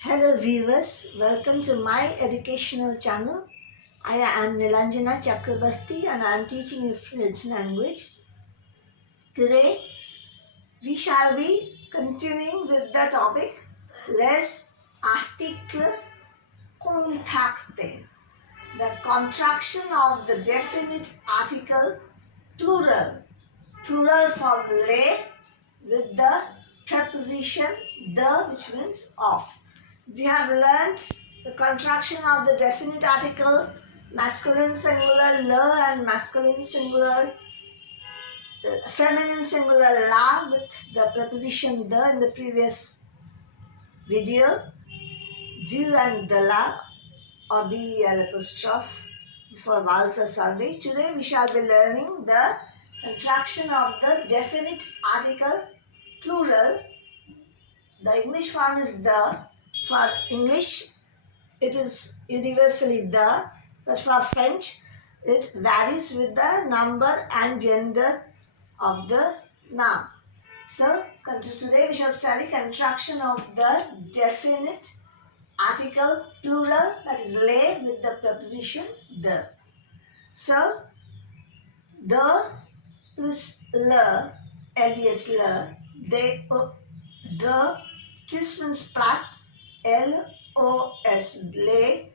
Hello viewers, welcome to my educational channel. I am Nilanjana Chakraborty and I am teaching you French language. Today we shall be continuing with the topic les articles contractés, the contraction of the definite article plural. Plural form les with the preposition the, which means of. We have learnt the contraction of the definite article masculine singular le and masculine singular feminine singular la with the preposition the in the previous video. Du and the la or the apostrophe for vowels or sounding. Today we shall be learning the contraction of the definite article plural. The English form is the. For English, it is universally the, but for French, it varies with the number and gender of the noun. So, today we shall study contraction of the definite article plural, that is les with the preposition the. So, the plus le, alias le, they, the plus means plus, L-O-S, les,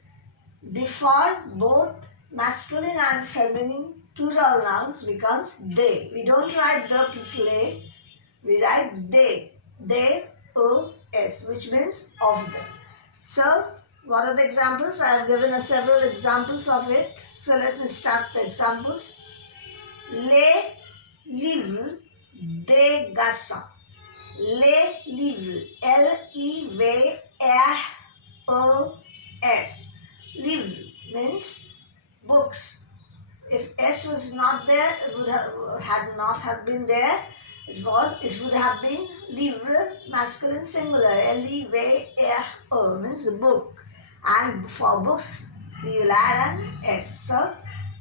before both masculine and feminine plural nouns becomes they. We don't write the plus les, we write they, O-S, which means of the. So, what are the examples? I have given several examples of it. So, let me start the examples. Les livres des garçons. Les livres, L-I-V-R-O-S. Livre means books. If S was not there, it would have been there. It would have been livre, masculine singular. L-I-V-R-O means the book. And for books, we will add an S. So,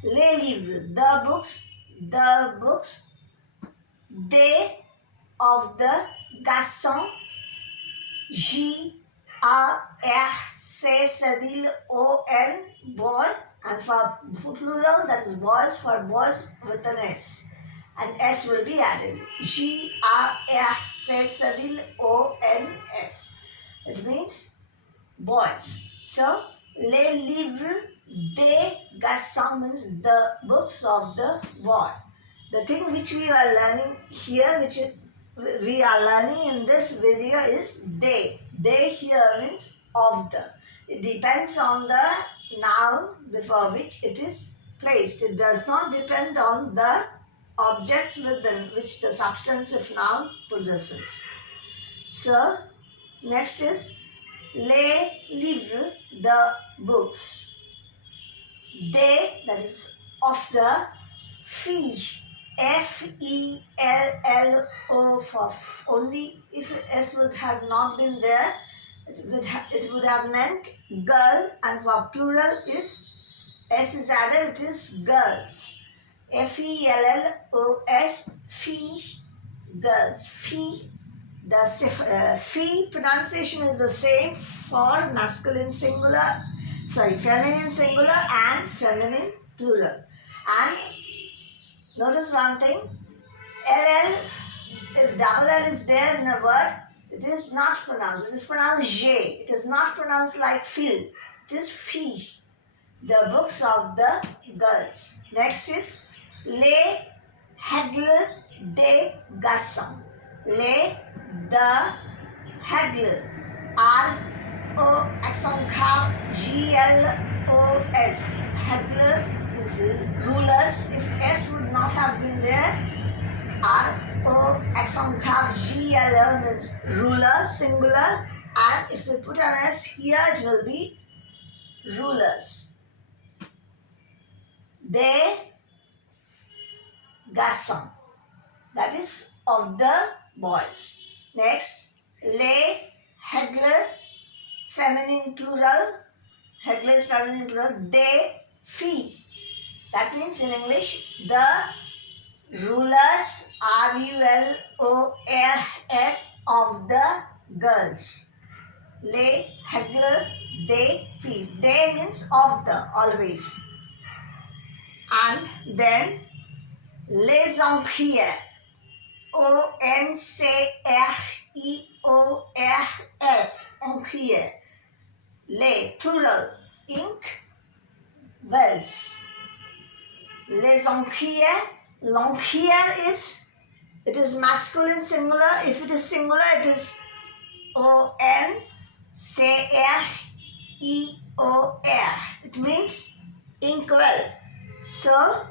les livres, the books, they of the garçon, G-A-R-C-O-N, boy, and for plural, that is boys, for boys with an S. And S will be added. G-A-R-C-O-N-S. It means boys. So, les livres des garçons means the books of the boy. The thing which we are learning here, we are learning in this video is they. They here means of the. It depends on the noun before which it is placed. It does not depend on the object which the substantive noun possesses. So, next is les livres, the books. They, that is of the filles. F-E-L-L-O for only if S would have not been there, it would have meant girl, and for plural is S is added, it is girls. F-E-L-L-O-S, fee, girls. Fee, the fee pronunciation is the same for feminine singular and feminine plural. And notice one thing, LL, if double L is there in a word, it is not pronounced. It is pronounced J. It is not pronounced like fil. It is fille. The books of the girls. Next is les règles des garçons. Les, the, règles, R-O, accent grave, G-L-O-S. Règles is rulers. If S would not have been there, R-O, accent grave, G-L-O means ruler, singular. And if we put an S here, it will be rulers. Des garçons, that is of the boys. Next, les règles, feminine plural. Règles is feminine plural. Des filles. That means in English, the rulers, R-U-L-O-R-S, of the girls. les règles des filles. They means of the, always. And then les encriers. O-N-C-R-I-O-R-S. Encriers. Les, plural, ink, wells. Les encriers. L'encrier it is masculine singular. If it is singular, it is O-N-C-R-E-O-R. It means inkwell. So,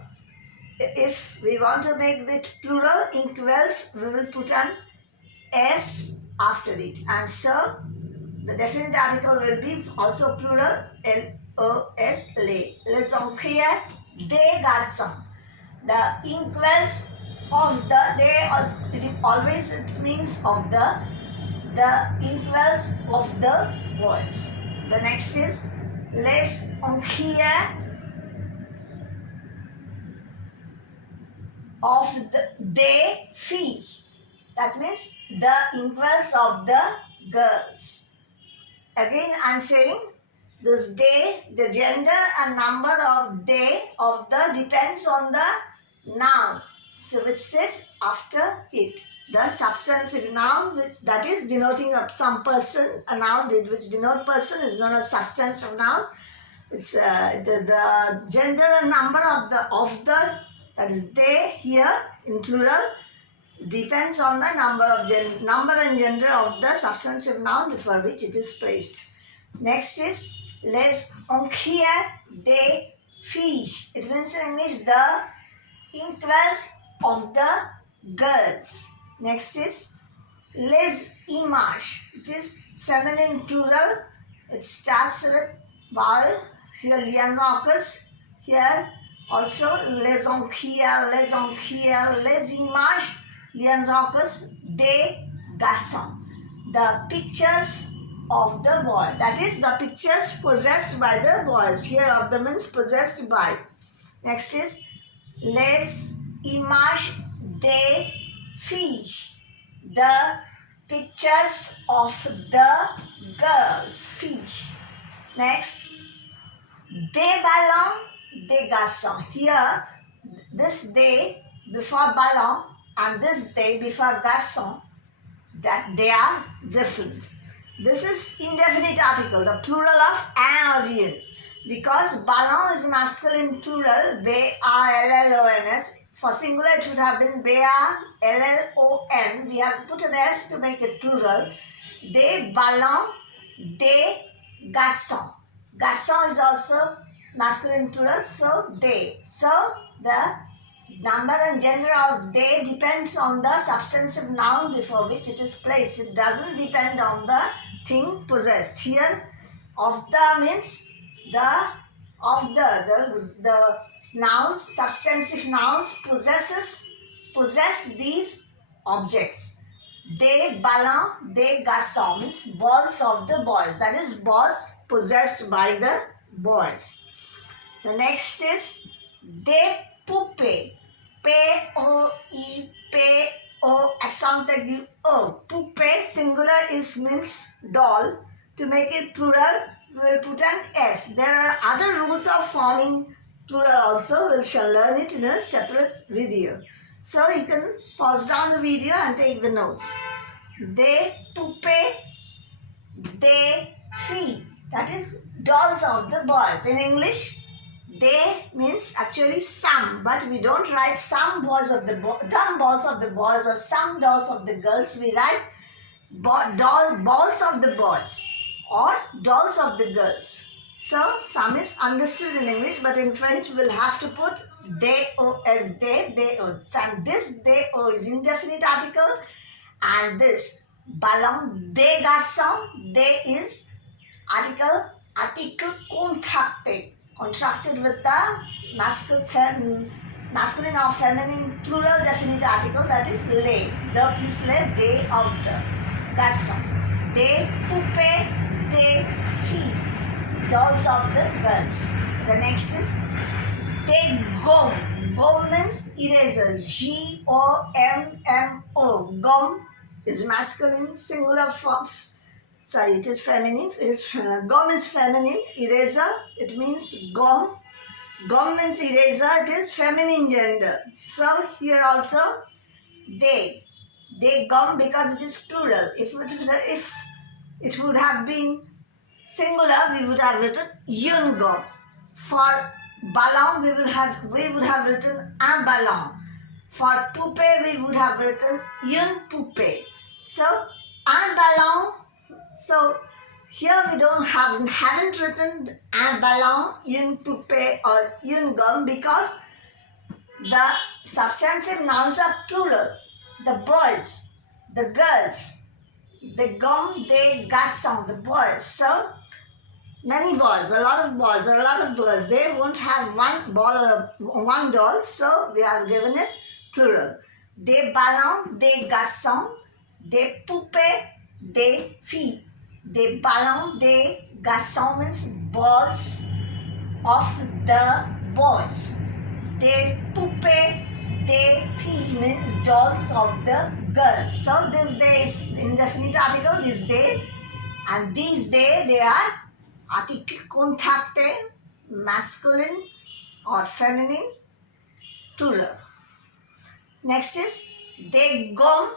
if we want to make it plural, inkwells, we will put an S after it. And so, the definite article will be also plural, L-O-S, les. Les encriers des garçons. The inkwells of the, they also, it means of the inkwells of the boys. The next is les encriers of des filles. That means the inkwells of the girls. Again, I am saying this day, the gender and number of they of the depends on the noun, so which says after it. The substantive noun, which that is denoting some person, a noun which denote person is known as substantive noun. It's the gender and number of the that is they here in plural depends on the number and gender of the substantive noun before which it is placed. Next is les encriers des filles. It means in English the inkwells of the girls. Next is les images. It is feminine plural. It starts with vowel. Here liaison occurs. Here also les encriers, les images. Liaison occurs des garçons. The pictures of the boy. That is the pictures possessed by the boys. Here of the means possessed by. Next is les images des filles. The pictures of the girls. Filles. Next, des ballons, des garçons. Here, this they before ballon and this they before garçon, that they are different. This is indefinite article, the plural of an origin. Because ballon is masculine plural, B-A-L-L-O-N-S. For singular, it would have been B-A-L-L-O-N. We have put an S to make it plural. Des ballons, des garçons. Garçon is also masculine plural, so they. So, the number and gender of they depends on the substantive noun before which it is placed. It doesn't depend on the thing possessed. Here, of the means the nouns, substantive nouns possess these objects. Des ballons, des garçons means balls of the boys. That is balls possessed by the boys. The next is des poupées. P-O-E-P-O accent aigu O. Poupée singular means doll. To make it plural, we will put an S. There are other rules of forming plural also. We shall learn it in a separate video. So you can pause down the video and take the notes. Des poupées, des filles. That is dolls of the boys. In English, they means actually some, but we don't write some balls of the balls of the boys or some dolls of the girls. We write balls of the boys or dolls of the girls. So some is understood in English, but in French we'll have to put they o as they o. And this they o is indefinite article, and this ballon des garçons, they is article contracted with the masculine or feminine plural definite article, that is les. The plus les, they of the garçons. Des poupées, des filles, dolls of the girls. The next is des gommes. Gomme means erasers. G-O-M-M-O. Gomme is masculine singular form. Sorry, it is feminine. It is gum is feminine. Eraser, it means gum. Gum means eraser. It is feminine gender. So here also they gum because it is plural. If it would have been singular, we would have written yun gum. For ballon, we would have written un ballon. For poupée, we would have written une poupée. So un ballon. So here we haven't written un ballon, une poupée or une gomme because the substantive nouns are plural. The boys, the girls, the gomme, they garçons, the boys. So many boys, a lot of boys or a lot of girls, they won't have one ball or one doll. So we have given it plural. Des ballons, des garçons, des poupées, des filles. Des ballons, des garçons means balls of the boys. Des poupées, des filles means dolls of the girls. So this day is indefinite article, this day, and these day they are article contacte, masculine or feminine, plural. Next is des gommes.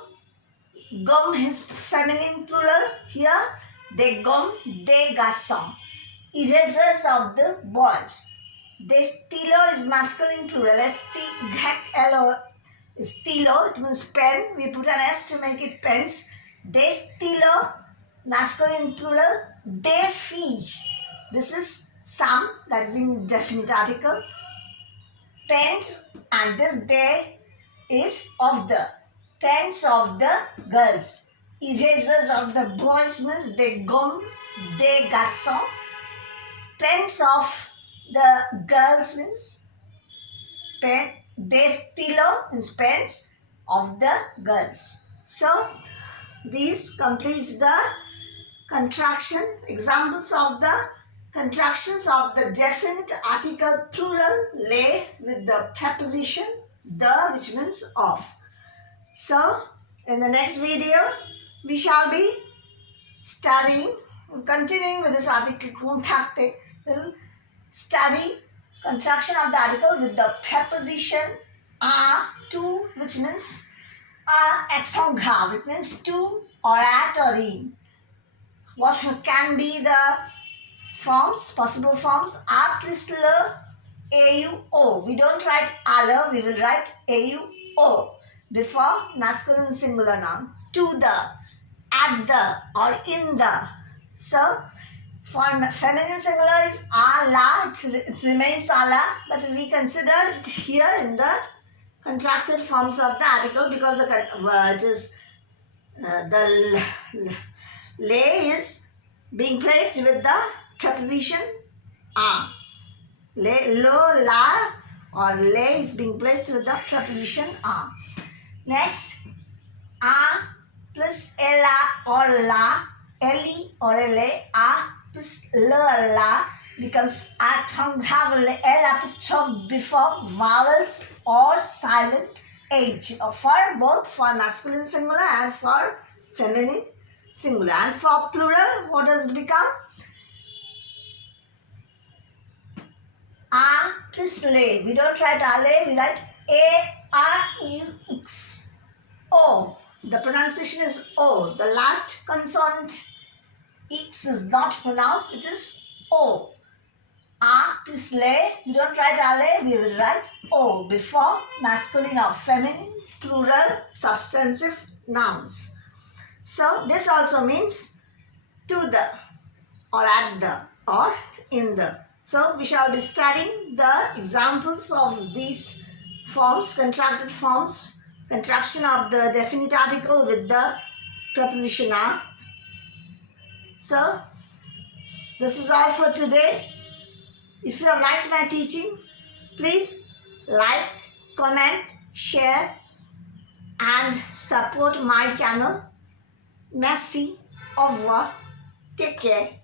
Gomme is feminine plural. Here, des gommes, des garçons. Erasers of the boys. Des stylo is masculine plural. S-T-Y-L-O is stylo. It means pen. We put an S to make it pens. Des stylo, masculine plural. Des filles. This is some, that is indefinite article. Pens, and this they is of the. Pens of the girls. Erasers of the boys means des gommes, des garçons. Pens of the girls means pen. Des stylo means pens of the girls. So these completes the contraction. Examples of the contractions of the definite article plural lay with the preposition the, which means of. So, in the next video, we shall be continuing with this article contacte. We'll study contraction of the article with the preposition a, to, which means accent grave. It means to or at or in. What can be the forms, possible forms? A plus le, au. We don't write ale, we will write au. Before masculine singular noun. To the, at the, or in the. So, for feminine singular is a, la, it remains a, la, but we consider it here in the contracted forms of the article because the lay is being placed with the preposition a. Lo, la, or lay is being placed with the preposition a. Next, a plus ella or la, li or la, a plus la becomes accent grave l apostrophe before vowels or silent h, for both for masculine singular and for feminine singular. And for plural, what does it become? A plus le. We don't write ale, we write A-R-U-X. O. The pronunciation is O. The last consonant X is not pronounced, it is O. A plus le. We don't write ale, we will write O before masculine or feminine, plural, substantive nouns. So this also means to the, or at the, or in the. So we shall be studying the examples of these forms, contracted forms, contraction of the definite article with the preposition a. So this is all for today. If you have liked my teaching, please like, comment, share and support my channel. Merci. Au revoir. Take care.